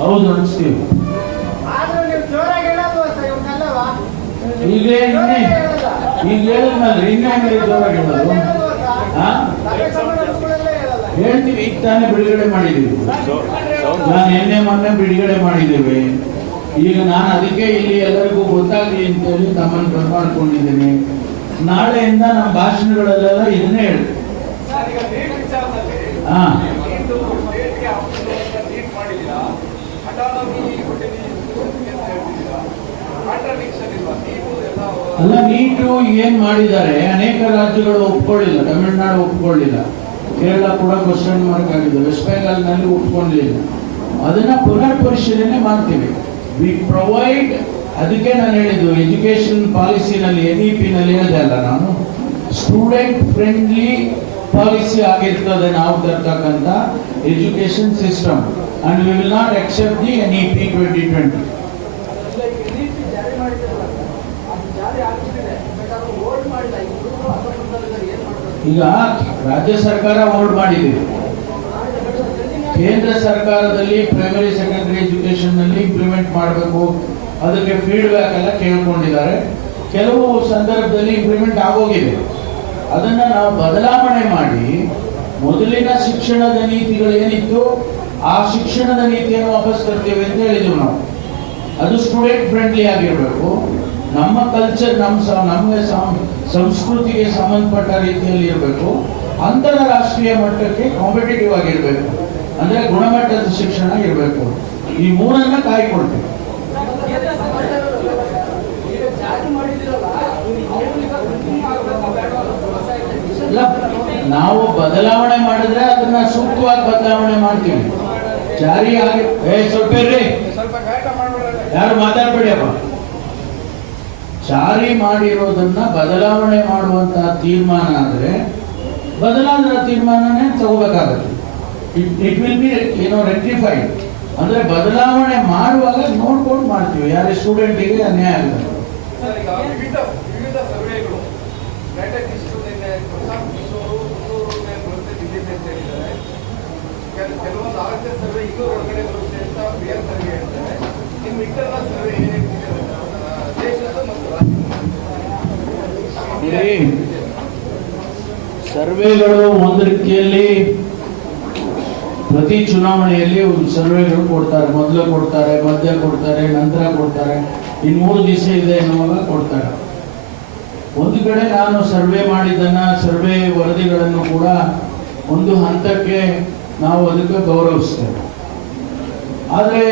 ಹೌದು ಅನಿಸ್ತೀವಿ. ಈಗ ಹೇಳಿದ್ನಲ್ರಿ, ಇನ್ನೊಂದು ಜೋರಾಗಿ ಹೇಳೋದು ಹೇಳ್ತೀವಿ. ಈಗ ತಾನೇ ಬಿಡುಗಡೆ ಮಾಡಿದ್ದೀವಿ, ನಾನು ನಿನ್ನೆ ಮೊನ್ನೆ ಬಿಡುಗಡೆ ಮಾಡಿದ್ದೇವೆ. ಈಗ ನಾನು ಅದಕ್ಕೆ ಇಲ್ಲಿ ಎಲ್ಲರಿಗೂ ಗೊತ್ತಾಗಲಿ ಅಂತೇಳಿ ತಮ್ಮನ್ನು ಬರ್ಮಾಡ್ಕೊಂಡಿದ್ದೀನಿ. ನಾಳೆಯಿಂದ ನಮ್ಮ ಭಾಷಣಗಳಲ್ಲೆಲ್ಲ ಇದನ್ನೇ ಹೇಳಿ. ಅಲ್ಲ, ನೀಟು ಏನ್ ಮಾಡಿದ್ದಾರೆ, ಅನೇಕ ರಾಜ್ಯಗಳು ಒಪ್ಕೊಳ್ಳಿಲ್ಲ. ತಮಿಳುನಾಡು ಒಪ್ಕೊಳ್ಳಿಲ್ಲ, ಕೇರಳ ಕೂಡ ಕ್ವಶನ್ ಮಾರ್ಕ್ ಆಗಿದೆ, ವೆಸ್ಟ್ ಬೆಂಗಾಲ್ ನಲ್ಲಿ ಒಪ್ಕೊಳ್ಳಿಲ್ಲ. ಅದನ್ನ ಪುನರ್ ಪರಿಶೀಲನೆ ಮಾಡ್ತೀವಿ. ವಿ ಪ್ರೊವೈಡ್, ಅದಕ್ಕೆ ನಾನು ಹೇಳಿದ್ದು ಎಜುಕೇಶನ್ ಪಾಲಿಸಿನಲ್ಲಿ NEP ನಲ್ಲಿ ಹೇಳಿದೆ ಅಲ್ಲ ನಾನು, ಸ್ಟೂಡೆಂಟ್ ಫ್ರೆಂಡ್ಲಿ ಪಾಲಿಸಿ ಆಗಿರ್ತದೆ ನಾವು ತರ್ತಕ್ಕಂಥ education system. And we will not accept the NEP 2020. ಈಗ ರಾಜ್ಯ ಸರ್ಕಾರ ಹೋಲ್ಡ್ ಮಾಡಿದೆ, ಕೇಂದ್ರ ಸರ್ಕಾರದಲ್ಲಿ ಪ್ರೈಮರಿ ಸೆಕೆಂಡರಿ ಎಜುಕೇಶನ್ ನಲ್ಲಿ ಇಂಪ್ಲಿಮೆಂಟ್ ಮಾಡಬೇಕು, ಅದಕ್ಕೆ ಫೀಡ್ಬ್ಯಾಕ್ ಎಲ್ಲ ಕೇಳ್ಕೊಂಡಿದ್ದಾರೆ. ಕೆಲವು ಸಂದರ್ಭದಲ್ಲಿ ಇಂಪ್ಲಿಮೆಂಟ್ ಆಗೋಗಿದೆ. ಅದನ್ನ ನಾವು ಬದಲಾವಣೆ ಮಾಡಿ ಮೊದಲಿನ ಶಿಕ್ಷಣದ ನೀತಿಗಳು ಏನಿತ್ತು ಆ ಶಿಕ್ಷಣದ ನೀತಿಯನ್ನು ವಾಪಸ್ ತರ್ತೇವೆ ಅಂತ ಹೇಳಿದ್ವಿ ನಾವು. ಅದು ಸ್ಟೂಡೆಂಟ್ ಫ್ರೆಂಡ್ಲಿ ಆಗಿರಬೇಕು, ನಮ್ಮ ಕಲ್ಚರ್, ನಮಗೆ ಸಂಸ್ಕೃತಿಗೆ ಸಂಬಂಧಪಟ್ಟ ರೀತಿಯಲ್ಲಿ ಇರಬೇಕು, ಅಂತಾರಾಷ್ಟ್ರೀಯ ಮಟ್ಟಕ್ಕೆ ಕಾಂಪಿಟೇಟಿವ್ ಆಗಿರಬೇಕು, ಅಂದ್ರೆ ಗುಣಮಟ್ಟದ ಶಿಕ್ಷಣ ಇರಬೇಕು. ಈ ಮೂರನ್ನ ಕಾಯ್ಕೊಳ್ತೇವೆ. ನಾವು ಬದಲಾವಣೆ ಮಾಡಿದ್ರೆ ಅದನ್ನ ಸೂಕ್ತವಾಗಿ ಬದಲಾವಣೆ ಮಾಡ್ತೀವಿ. ಜಾರಿ ಆಗಿ ಸ್ವಲ್ಪ ಇರ್ರಿ, ಯಾರು ಮಾತಾಡ್ಬೇಡಿಯಪ್ಪ. ಜಾರಿ ಮಾಡಿರೋದನ್ನ ಬದಲಾವಣೆ ಮಾಡುವಂತಹ ತೀರ್ಮಾನ ಆದ್ರೆ ಬದಲಾದ ತೀರ್ಮಾನನೇ ತಗೋಬೇಕಾಗತ್ತೆ. It will be rectified. ಅಂದ್ರೆ ಬದಲಾವಣೆ ಮಾಡುವಾಗ ನೋಡ್ಕೊಂಡು ಮಾಡ್ತೀವಿ, ಯಾರೇ ಸ್ಟೂಡೆಂಟಿಗೆ ಅನ್ಯಾಯ ಆಗುತ್ತೆ. ಸರ್ವೆಗಳು ಒಂದು ರೀತಿಯಲ್ಲಿ ಪ್ರತಿ ಚುನಾವಣೆಯಲ್ಲಿ ಒಂದು ಸರ್ವೆಗಳು ಕೊಡ್ತಾರೆ. ಮೊದಲು ಕೊಡ್ತಾರೆ, ಮಧ್ಯ ಕೊಡ್ತಾರೆ, ನಂತರ ಕೊಡ್ತಾರೆ, ಇನ್ನು 3 ದಿವಸ ಇದೆ ಎನ್ನುವಾಗ ಕೊಡ್ತಾರೆ. ಒಂದು ಕಡೆ ನಾನು ಸರ್ವೆ ಮಾಡಿದ್ದನ್ನ, ಸರ್ವೆ ವರದಿಗಳನ್ನು ಕೂಡ ಒಂದು ಹಂತಕ್ಕೆ ನಾವು ಅದಕ್ಕೆ ಗೌರವಿಸ್ತೇವೆ. ಆದರೆ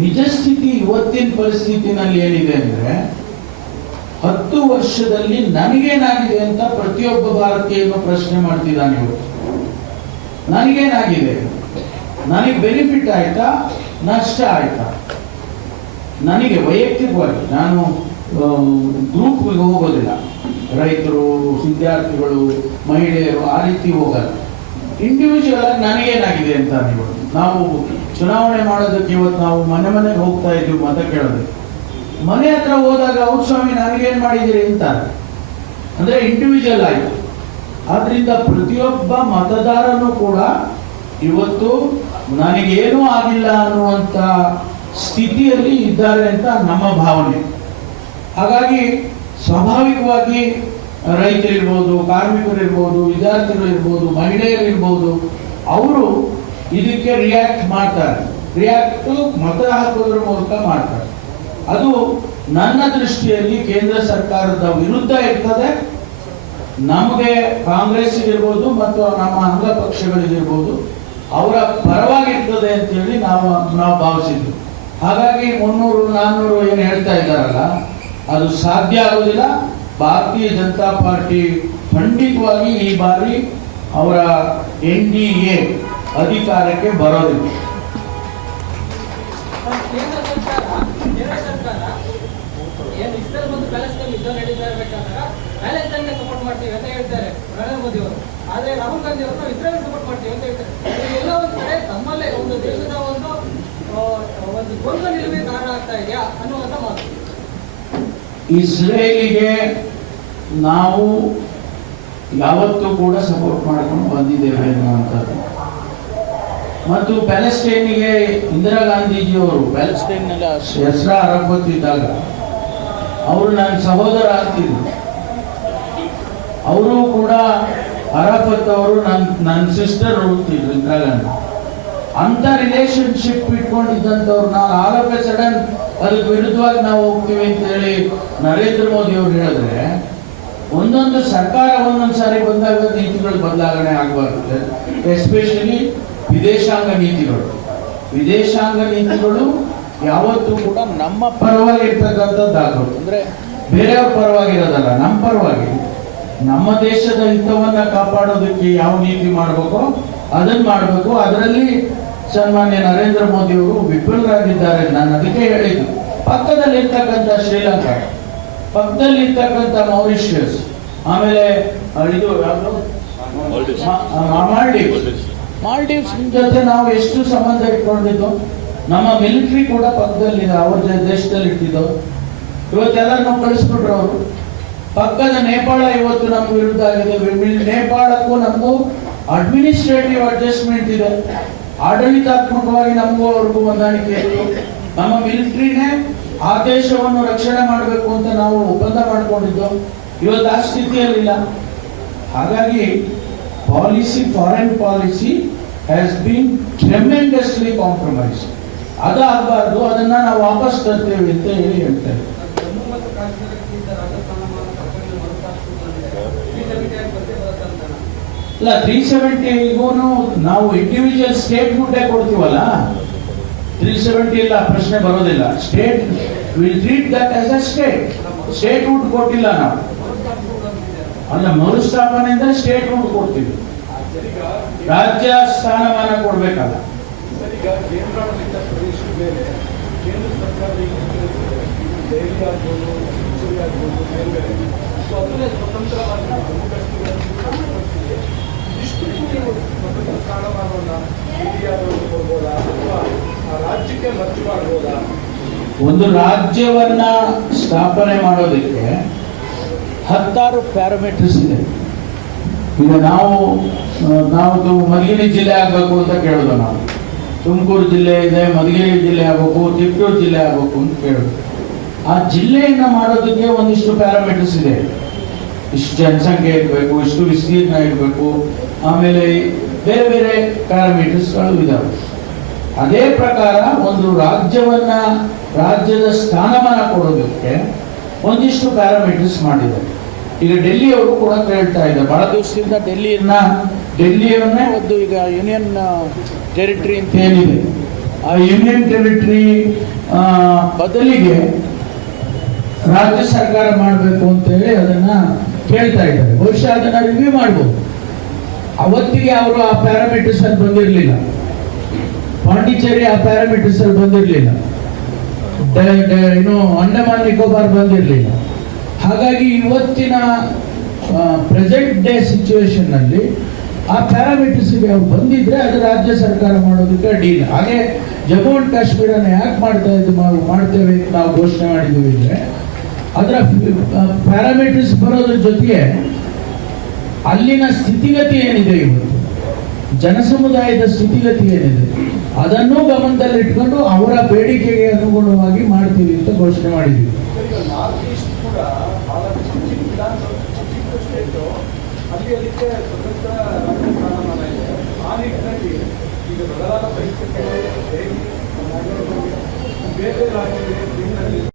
ನಿಜ ಸ್ಥಿತಿ, ಇವತ್ತಿನ ಪರಿಸ್ಥಿತಿನಲ್ಲಿ ಏನಿದೆ ಅಂದ್ರೆ 10 ವರ್ಷದಲ್ಲಿ ನನಗೇನಾಗಿದೆ ಅಂತ ಪ್ರತಿಯೊಬ್ಬ ಭಾರತೀಯನು ಪ್ರಶ್ನೆ ಮಾಡ್ತಿದ್ದಾನೆ. ಇವತ್ತು ನನಗೇನಾಗಿದೆ, ನನಗೆ ಬೆನಿಫಿಟ್ ಆಯ್ತಾ, ನಷ್ಟ ಆಯ್ತಾ? ನನಗೆ ವೈಯಕ್ತಿಕವಾಗಿ, ನಾನು ಗ್ರೂಪ್ಗೆ ಹೋಗೋದಿಲ್ಲ, ರೈತರು, ವಿದ್ಯಾರ್ಥಿಗಳು, ಮಹಿಳೆಯರು ಆ ರೀತಿ ಹೋಗಲ್ಲ. ಇಂಡಿವಿಜುವಲ್ ಆಗಿ ನನಗೇನಾಗಿದೆ ಅಂತ ನಾವು ಚುನಾವಣೆ ಮಾಡೋದಕ್ಕೆ ಇವತ್ತು ನಾವು ಮನೆ ಮನೆಗೆ ಹೋಗ್ತಾ ಇದ್ದೀವಿ ಮತ ಕೇಳೋದಕ್ಕೆ. ಮನೆ ಹತ್ರ ಹೋದಾಗ ಅವ್ರು ಸ್ವಾಮಿ ನನಗೇನ್ ಮಾಡಿದಿರಿ ಅಂತ, ಅಂದ್ರೆ ಇಂಡಿವಿಜುವಲ್ ಆಯ್ತು. ಆದ್ರಿಂದ ಪ್ರತಿಯೊಬ್ಬ ಮತದಾರನು ಕೂಡ ಇವತ್ತು ನನಗೇನೂ ಆಗಿಲ್ಲ ಅನ್ನುವಂತ ಸ್ಥಿತಿಯಲ್ಲಿ ಇದ್ದಾರೆ ಅಂತ ನಮ್ಮ ಭಾವನೆ. ಹಾಗಾಗಿ ಸ್ವಾಭಾವಿಕವಾಗಿ ರೈತರಿರ್ಬೋದು, ಕಾರ್ಮಿಕರಿರ್ಬೋದು, ವಿದ್ಯಾರ್ಥಿಗಳಿರ್ಬೋದು, ಮಹಿಳೆಯರಿರ್ಬೋದು, ಅವರು ಇದಕ್ಕೆ ರಿಯಾಕ್ಟ್ ಮಾಡ್ತಾರೆ. ರಿಯಾಕ್ಟ್ ಮತ ಹಾಕೋದ್ರ ಮೂಲಕ ಮಾಡ್ತಾರೆ. ಅದು ನನ್ನ ದೃಷ್ಟಿಯಲ್ಲಿ ಕೇಂದ್ರ ಸರ್ಕಾರದ ವಿರುದ್ಧ ಇರ್ತದೆ. ನಮಗೆ ಕಾಂಗ್ರೆಸ್ ಇರ್ಬೋದು ಮತ್ತು ನಮ್ಮ ಅಂಗ ಪಕ್ಷಗಳಿಗಿರ್ಬೋದು ಅವರ ಪರವಾಗಿರ್ತದೆ ಅಂತೇಳಿ ನಾವು ಭಾವಿಸಿದ್ವಿ. ಹಾಗಾಗಿ 300, 400 ಏನು ಹೇಳ್ತಾ ಇದ್ದಾರಲ್ಲ, ಅದು ಸಾಧ್ಯ ಆಗೋದಿಲ್ಲ. ಭಾರತೀಯ ಜನತಾ ಪಾರ್ಟಿ ಖಂಡಿತವಾಗಿ ಈ ಬಾರಿ ಅವರ NDA ಅಧಿಕಾರಕ್ಕೆ ಬರೋದಿಲ್ಲ. ಆದ್ರೆ ರಾಹುಲ್ ಗಾಂಧಿ ಅವರು ನಾವು ಇಸ್ರೇಲ್ ಸಪೋರ್ಟ್ ಮಾಡ್ತೀವಿ ಅಂತ ಹೇಳ್ತಾರೆ. ಎಲ್ಲ ಒಂದು ಕಡೆ ತಮ್ಮಲ್ಲೇ ಒಂದು ದೇಶದ ಒಂದು ಗೊಂದಲ ನಿಲುವಿಗೆ ಕಾರಣ ಆಗ್ತಾ ಇದೆಯಾ ಅನ್ನುವಂತ ಮಾತು. ಇಸ್ರೇಲಿಗೆ ನಾವು ಯಾವತ್ತೂ ಕೂಡ ಸಪೋರ್ಟ್ ಮಾಡ್ಕೊಂಡು ಬಂದಿದ್ದೇವೆ ಅನ್ನುವಂಥದ್ದು. ಮತ್ತು ಪ್ಯಾಲೆಸ್ಟೈನ್ಗೆ ಇಂದಿರಾ ಗಾಂಧೀಜಿಯವರು ಪ್ಯಾಲೆಸ್ಟೈನ್ನಲ್ಲಿ ಹೆಸರ ಅರಬತ್ ಇದ್ದಾಗ ಅವರು ನನ್ನ ಸಹೋದರ ಆಗ್ತಿದ್ರು. ಅವರು ಕೂಡ ಅರಫತ್ ಅವರು ನನ್ನ ಸಿಸ್ಟರ್ ಹೋಗ್ತಿದ್ರು ಇಂದಿರಾ ಗಾಂಧಿ. ಅಂತ ರಿಲೇಶನ್ಶಿಪ್ ಇಟ್ಕೊಂಡಿದ್ದಂಥವ್ರು ನಾವು ಆಲ್ ಆಫ್ ಎ ಸಡನ್ ಅದಕ್ಕೆ ವಿರುದ್ಧವಾಗಿ ನಾವು ಹೋಗ್ತೀವಿ ಅಂತ ಹೇಳಿ ನರೇಂದ್ರ ಮೋದಿ ಅವರು ಹೇಳಿದ್ರೆ, ಒಂದೊಂದು ಸರ್ಕಾರ ಒಂದೊಂದು ಸಾರಿ ಬಂದಾಗ ನೀತಿಗಳು ಬದಲಾವಣೆ ಆಗಬಾರ್ದು. ಎಸ್ಪೆಷಲಿ ವಿದೇಶಾಂಗ ನೀತಿಗಳು. ವಿದೇಶಾಂಗ ನೀತಿಗಳು ಯಾವತ್ತೂ ಕೂಡ ನಮ್ಮ ಪರವಾಗಿ ಇರ್ತಕ್ಕಂಥದ್ದಾಗಬೇಕು. ಅಂದ್ರೆ ಬೇರೆಯವ್ರ ಪರವಾಗಿರೋದಲ್ಲ, ನಮ್ಮ ಪರವಾಗಿ ನಮ್ಮ ದೇಶದ ಹಿತವನ್ನ ಕಾಪಾಡೋದಕ್ಕೆ ಯಾವ ನೀತಿ ಮಾಡಬೇಕೋ ಅದನ್ನ ಮಾಡಬೇಕು. ಅದರಲ್ಲಿ ಸನ್ಮಾನ್ಯ ನರೇಂದ್ರ ಮೋದಿ ಅವರು ವಿಫಲರಾಗಿದ್ದಾರೆ. ನಾನು ಅದಕ್ಕೆ ಹೇಳಿದ್ದು, ಪಕ್ಕದಲ್ಲಿ ಇರ್ತಕ್ಕಂಥ ಶ್ರೀಲಂಕಾ, ಪಕ್ಕದಲ್ಲಿ ಇರ್ತಕ್ಕಂಥ ಮೌರಿಷಿಯಸ್, ಆಮೇಲೆ ಇದು ಯಾವುದು ಮಾಲ್ಡೀವ್ಸ್ ಜೊತೆ ನಾವು ಎಷ್ಟು ಸಂಬಂಧ ಇಟ್ಕೊಂಡಿದ್ದು. ನಮ್ಮ ಮಿಲಿಟರಿ ಕೂಡ ಪಕ್ಕದಲ್ಲಿದೆ, ಅವ್ರ ದೇಶದಲ್ಲಿ ಇಟ್ಟಿದ್ದು. ಇವತ್ತೆಲ್ಲ ನಾವು ಕಳಿಸ್ಬಿಟ್ರು ಅವರು. ಪಕ್ಕದ ನೇಪಾಳ ಇವತ್ತು ನಮ್ಮ ವಿರುದ್ಧ ಆಗಿದೆ. ನೇಪಾಳಕ್ಕೂ ನಮಗೂ ಅಡ್ಮಿನಿಸ್ಟ್ರೇಟಿವ್ ಅಡ್ಜಸ್ಟ್ಮೆಂಟ್ ಇದೆ. ಆಡಳಿತಾತ್ಮಕವಾಗಿ ನಮಗೂ ಅವ್ರಿಗೂ ಹೊಂದಾಣಿಕೆ ಇತ್ತು. ನಮ್ಮ ಮಿಲಿಟರಿನೇ ಆ ದೇಶವನ್ನು ರಕ್ಷಣೆ ಮಾಡಬೇಕು ಅಂತ ನಾವು ಒಪ್ಪಂದ ಮಾಡಿಕೊಂಡಿದ್ದು. ಇವತ್ತು ಆ ಸ್ಥಿತಿಯಲ್ಲಿಲ್ಲ. ಹಾಗಾಗಿ policy, foreign policy has been tremendously compromise. ಅದಾಗಬಾರ್ದು, ಅದನ್ನ ನಾವು ವಾಪಸ್ ತರ್ತೇವೆ ಅಂತ ಹೇಳಿ ಹೇಳ್ತೇವೆ. ಜಮ್ಮು ಮತ್ತು ಕಾಶ್ಮೀರಕ್ಕೆ ಇದ್ದ ರಾಜಸ್ಥಾನಮಾನ ಪ್ರಕರಣ ಇಲ್ಲ 370 ನಾವು ಇಂಡಿವಿಜುವಲ್ ಸ್ಟೇಟ್ ಹುಡ್ಡೆ ಕೊಡ್ತೀವಲ್ಲ, 370 ಇಲ್ಲ, ಪ್ರಶ್ನೆ ಬರೋದಿಲ್ಲ. State will treat that as a statehood ಕೊಟ್ಟಿಲ್ಲ ನಾವು. ಅಲ್ಲ, ಮರುಸ್ಥಾಪನೆ ಅಂದ್ರೆ ಸ್ಟೇಟ್ ಹುಡ್ ಕೊಡ್ತೀವಿ, ರಾಜ್ಯ ಸ್ಥಾನಮಾನ ಕೊಡ್ಬೇಕಲ್ಲ. ಕೇಂದ್ರಾಡಳಿತ ಪ್ರದೇಶ ಮೇಲೆ ಕೇಂದ್ರ ಸರ್ಕಾರ ದೆಹಲಿ ಆಗ್ಬೋದು, ಮೈಸೂರು ಆಗ್ಬೋದು, ಬೇರೆ ಬೇರೆ ಸೊ ಅದನ್ನೇ ಸ್ವತಂತ್ರವಾಗಿ ಜಮ್ಮು ಕಾಶ್ಮೀರ ಇಷ್ಟು ಸ್ವತಂತ್ರ ಸ್ಥಾನಮಾನವನ್ನು ಇಂಡಿಯಾದವರು ಕೊಡ್ಬೋದಾ ಅಥವಾ ಆ ರಾಜ್ಯಕ್ಕೆ ಮರ್ಜಿ ಮಾಡ್ಬೋದಾ? ಒಂದು ರಾಜ್ಯವನ್ನ ಸ್ಥಾಪನೆ ಮಾಡೋದಕ್ಕೆ 10 ಪ್ಯಾರಾಮೀಟರ್ಸ್ ಇದೆ. ಈಗ ನಾವು ಮಧುಗಿರಿ ಜಿಲ್ಲೆ ಆಗಬೇಕು ಅಂತ ಕೇಳೋದು. ನಾವು ತುಮಕೂರು ಜಿಲ್ಲೆ ಇದೆ, ಮಧುಗಿರಿ ಜಿಲ್ಲೆ ಆಗಬೇಕು, ತಿಪ್ಟೂರು ಜಿಲ್ಲೆ ಆಗಬೇಕು ಅಂತ ಕೇಳೋದು. ಆ ಜಿಲ್ಲೆಯನ್ನ ಮಾಡೋದಕ್ಕೆ ಒಂದಿಷ್ಟು ಪ್ಯಾರಾಮೀಟರ್ಸ್ ಇದೆ. ಇಷ್ಟು ಜನಸಂಖ್ಯೆ ಇರಬೇಕು, ಇಷ್ಟು ವಿಸ್ತೀರ್ಣ ಇರಬೇಕು, ಆಮೇಲೆ ಬೇರೆ ಬೇರೆ ಪ್ಯಾರಾಮೀಟರ್ಸ್ಗಳು ಇದಾವೆ. ಅದೇ ಪ್ರಕಾರ ಒಂದು ರಾಜ್ಯದ ಸ್ಥಾನಮಾನ ಕೊಡೋದಕ್ಕೆ ಒಂದಿಷ್ಟು ಪ್ಯಾರಾಮೀಟರ್ಸ್ ಮಾಡಿದ್ದಾರೆ. ಈಗ ಡೆಲ್ಲಿಯವರು ಕೂಡ ಕೇಳ್ತಾ ಇದ್ದಾರೆ ಬಹಳ ದಿವಸದಿಂದ ಡೆಲ್ಲಿಯವನ್ನೇ ಒಂದು ಈಗ ಯೂನಿಯನ್ ಟೆರಿಟರಿ ಅಂತ ಏನಿದೆ, ಆ ಯೂನಿಯನ್ ಟೆರಿಟರಿ ಬದಲಿಗೆ ರಾಜ್ಯ ಸರ್ಕಾರ ಮಾಡಬೇಕು ಅಂತ ಹೇಳಿ ಅದನ್ನ ಕೇಳ್ತಾ ಇದ್ದಾರೆ. ಬಹುಶಃ ಅದನ್ನ ರಿವ್ಯೂ ಮಾಡ್ಬೋದು. ಅವತ್ತಿಗೆ ಅವರು ಆ ಪ್ಯಾರಾಮೀಟರ್ಸ್ ಅಲ್ಲಿ ಬಂದಿರಲಿಲ್ಲ. ಪಾಂಡಿಚೇರಿ ಆ ಪ್ಯಾರಾಮೀಟರ್ಸ್ ಅಲ್ಲಿ ಬಂದಿರಲಿಲ್ಲ. ಅಂಡಮಾನ್ ನಿಕೋಬಾರ್ ಬಂದಿರಲಿಲ್ಲ. ಹಾಗಾಗಿ ಇವತ್ತಿನ ಪ್ರೆಸೆಂಟ್ ಡೇ ಸಿಚುವೇಶನ್ ನಲ್ಲಿ ಆ ಪ್ಯಾರಾಮೀಟರ್ಸ್ ಅವ್ರು ಬಂದಿದ್ರೆ ಅದು ರಾಜ್ಯ ಸರ್ಕಾರ ಮಾಡೋದಕ್ಕೆ ಅಡ್ಡಿಯಿಲ್ಲ. ಹಾಗೆ ಜಮ್ಮು ಅಂಡ್ ಕಾಶ್ಮೀರನ ಯಾಕೆ ಮಾಡ್ತೇವೆ ಅಂತ ನಾವು ಘೋಷಣೆ ಮಾಡಿದ್ದೀವಿ ಅಂದ್ರೆ, ಅದರ ಪ್ಯಾರಾಮೀಟರ್ಸ್ ಬರೋದ್ರ ಜೊತೆಗೆ ಅಲ್ಲಿನ ಸ್ಥಿತಿಗತಿ ಏನಿದೆ, ಇವತ್ತು ಜನಸಮುದಾಯದ ಸ್ಥಿತಿಗತಿ ಏನಿದೆ ಅದನ್ನು ಗಮನದಲ್ಲಿಟ್ಕೊಂಡು ಅವರ ಬೇಡಿಕೆಗೆ ಅನುಗುಣವಾಗಿ ಮಾಡ್ತೀವಿ ಅಂತ ಘೋಷಣೆ ಮಾಡಿದ್ದೀವಿ. ನಾರ್ತ್ ಈಸ್ಟ್ ಕೂಡ ಬಹಳ ಚಿಕ್ಕ ಸ್ಟೇಟು, ಅಲ್ಲಿ ಅದಕ್ಕೆ ಸ್ವತಂತ್ರ ರಾಜ್ಯ ಸ್ಥಾನಮಾನ ಇದೆ. ಆ ನಿಟ್ಟಿನಲ್ಲಿ ಈಗ ಬದಲಾದ ಪರಿಸ್ಥಿತಿಗಳು ಬೇರೆ ರಾಜ್ಯಗಳಿಗೆ